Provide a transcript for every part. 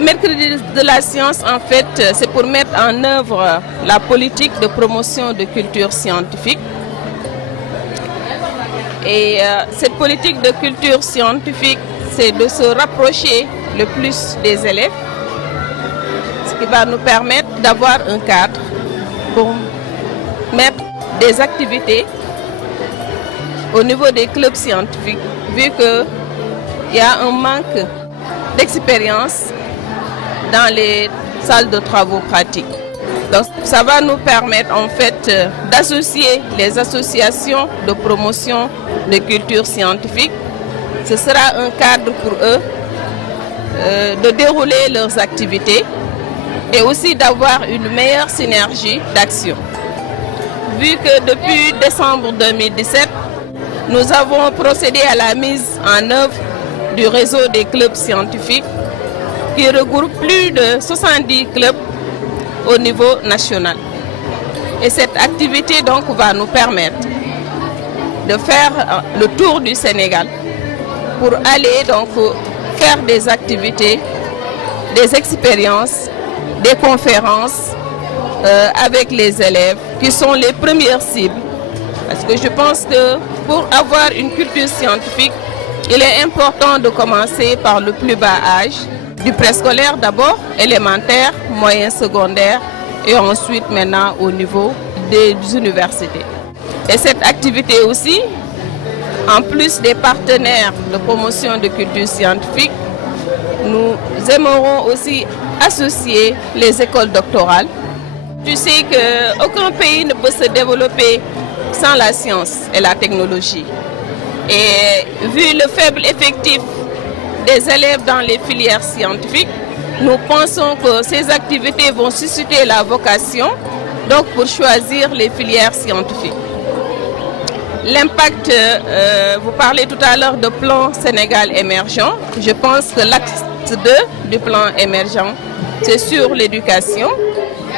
Les mercredis de la science, en fait, c'est pour mettre en œuvre la politique de promotion de culture scientifique. Et cette politique de culture scientifique, c'est de se rapprocher le plus des élèves, ce qui va nous permettre d'avoir un cadre pour mettre des activités au niveau des clubs scientifiques, vu qu'il y a un manque d'expérience dans les salles de travaux pratiques. Donc ça va nous permettre en fait d'associer les associations de promotion de culture scientifique. Ce sera un cadre pour eux de dérouler leurs activités et aussi d'avoir une meilleure synergie d'action. Vu que depuis décembre 2017, nous avons procédé à la mise en œuvre du réseau des clubs scientifiques qui regroupe plus de 70 clubs au niveau national. Et cette activité donc va nous permettre de faire le tour du Sénégal pour aller donc faire des activités, des expériences, des conférences avec les élèves qui sont les premières cibles. Parce que je pense que pour avoir une culture scientifique, il est important de commencer par le plus bas âge, du préscolaire d'abord, élémentaire, moyen secondaire et ensuite maintenant au niveau des universités. Et cette activité aussi, en plus des partenaires de promotion de culture scientifique, nous aimerons aussi associer les écoles doctorales. Tu sais qu'aucun pays ne peut se développer sans la science et la technologie. Et vu le faible effectif des élèves dans les filières scientifiques, nous pensons que ces activités vont susciter la vocation donc pour choisir les filières scientifiques. L'impact, vous parlez tout à l'heure de plan Sénégal émergent. Je pense que l'axe 2 du plan émergent, c'est sur l'éducation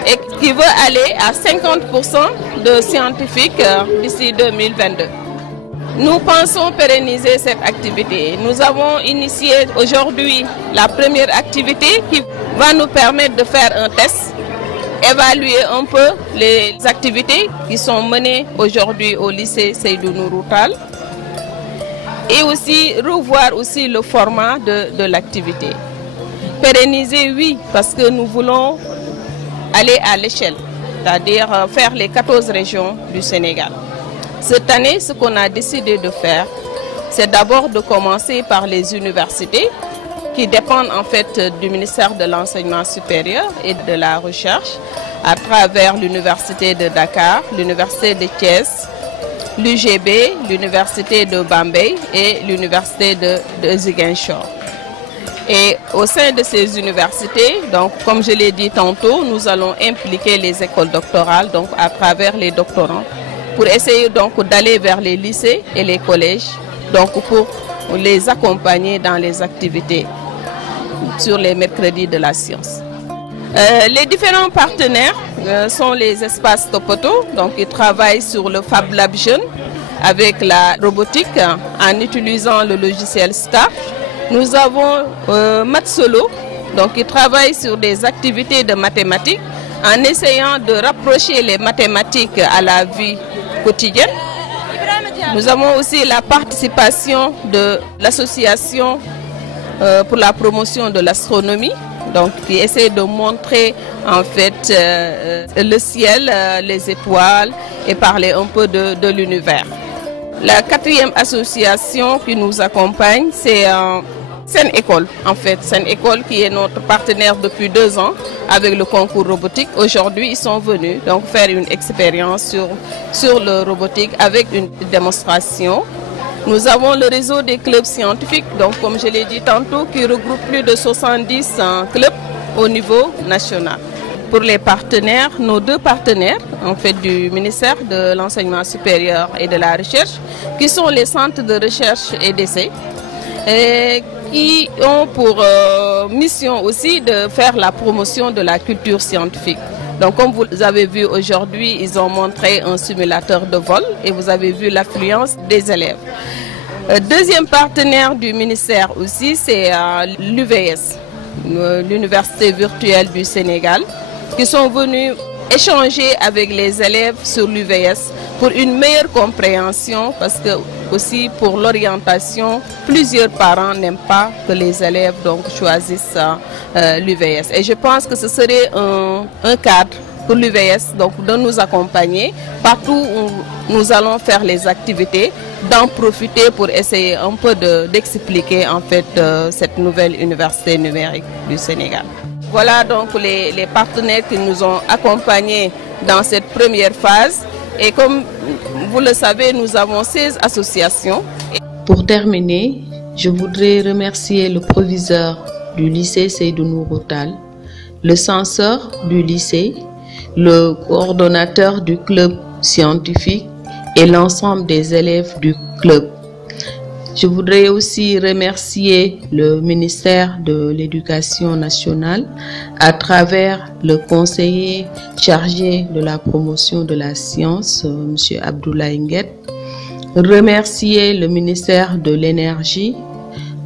et qui veut aller à 50% de scientifiques d'ici 2022. Nous pensons pérenniser cette activité. Nous avons initié aujourd'hui la première activité qui va nous permettre de faire un test, évaluer un peu les activités qui sont menées aujourd'hui au lycée Seydou Nourou Tall et aussi revoir aussi le format de l'activité. Pérenniser, oui, parce que nous voulons aller à l'échelle, c'est-à-dire faire les 14 régions du Sénégal. Cette année, ce qu'on a décidé de faire, c'est d'abord de commencer par les universités qui dépendent en fait du ministère de l'Enseignement supérieur et de la Recherche à travers l'Université de Dakar, l'Université de Thiès, l'UGB, l'Université de Bambey et l'Université de Ziguinchor. Et au sein de ces universités, donc, comme je l'ai dit tantôt, nous allons impliquer les écoles doctorales donc, à travers les doctorants pour essayer donc d'aller vers les lycées et les collèges donc, pour les accompagner dans les activités sur les mercredis de la science. Les différents partenaires sont les espaces Topoto, donc ils travaillent sur le Fab Lab Jeune avec la robotique en utilisant le logiciel STAR. Nous avons Matsolo, donc ils travaillent sur des activités de mathématiques en essayant de rapprocher les mathématiques à la vie quotidienne. Nous avons aussi la participation de l'association pour la promotion de l'astronomie, donc qui essaie de montrer en fait le ciel, les étoiles et parler un peu de l'univers. La quatrième association qui nous accompagne, c'est Seine-École, en fait. Seine-École qui est notre partenaire depuis 2 ans avec le concours robotique. Aujourd'hui, ils sont venus donc faire une expérience sur le robotique avec une démonstration. Nous avons le réseau des clubs scientifiques, donc comme je l'ai dit tantôt, qui regroupe plus de 70 clubs au niveau national. Pour les partenaires, nos 2 partenaires en fait, du ministère de l'Enseignement supérieur et de la Recherche, qui sont les centres de recherche et d'essai, et qui ont pour mission aussi de faire la promotion de la culture scientifique. Donc comme vous avez vu aujourd'hui, ils ont montré un simulateur de vol et vous avez vu l'affluence des élèves. Deuxième partenaire du ministère aussi, c'est l'UVS. l'Université virtuelle du Sénégal, qui sont venus échanger avec les élèves sur l'UVS pour une meilleure compréhension, parce que aussi pour l'orientation, plusieurs parents n'aiment pas que les élèves donc choisissent l'UVS. Et je pense que ce serait un cadre pour l'UVS donc de nous accompagner partout où nous allons faire les activités, d'en profiter pour essayer un peu d'expliquer en fait cette nouvelle université numérique du Sénégal. Voilà donc les partenaires qui nous ont accompagnés dans cette première phase. Et comme vous le savez, nous avons 16 associations. Pour terminer, je voudrais remercier le proviseur du lycée Seydou Nourou Tall, le censeur du lycée, le coordonnateur du club scientifique et l'ensemble des élèves du club. Je voudrais aussi remercier le ministère de l'Éducation nationale à travers le conseiller chargé de la promotion de la science, M. Abdoulaye Nguet. Remercier le ministère de l'Énergie,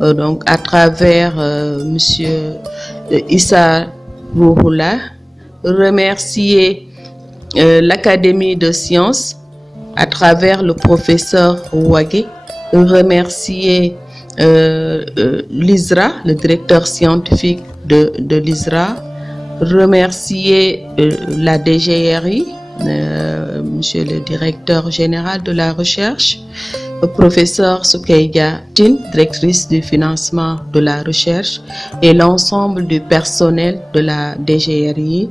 donc à travers M. Issa Rouhoula. Remercier l'Académie de sciences à travers le professeur Ouagé. Remercier l'ISRA, le directeur scientifique de l'ISRA, remercier la DGRI, monsieur le directeur général de la recherche, le professeur Soukeïdia Tine, directrice du financement de la recherche, et l'ensemble du personnel de la DGRI.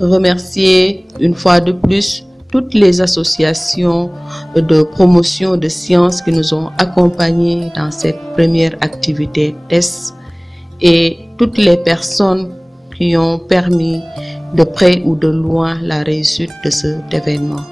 Remercier une fois de plus toutes les associations de promotion de sciences qui nous ont accompagnés dans cette première activité test et toutes les personnes qui ont permis de près ou de loin la réussite de cet événement.